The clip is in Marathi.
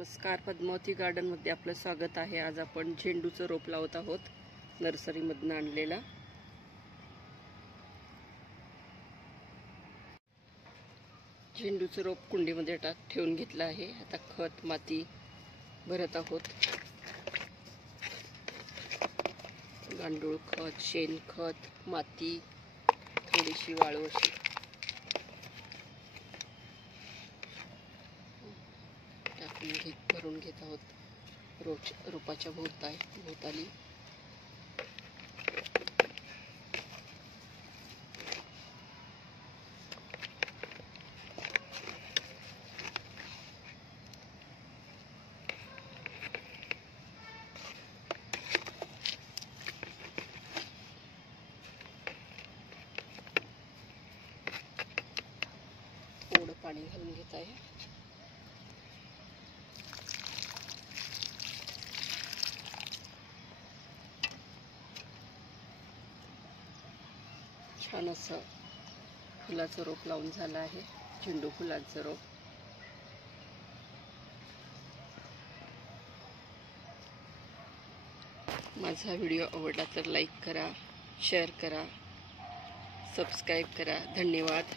नमस्कार, पद्मावती गार्डनमध्ये आपलं स्वागत आहे। आज आपण झेंडूचं रोप लावत आहोत, नर्सरीमधून आणलेला। झेंडूचं रोप कुंडीमध्ये ठेवून घेतलं आहे। आता खत माती भरत आहोत। गांडूळ खत, शेण खत, माती, थोडीशी वाळू अशी भरून घेत आहोत रोपाच्या भोवताली। थोडं पाणी घालून घेत आहे। छान असं फुलाचं रोप लावून झालं आहे, झेंडू फुलाचं रोप। माझा व्हिडिओ आवडला तर लाईक करा, शेअर करा, सबस्क्राईब करा। धन्यवाद।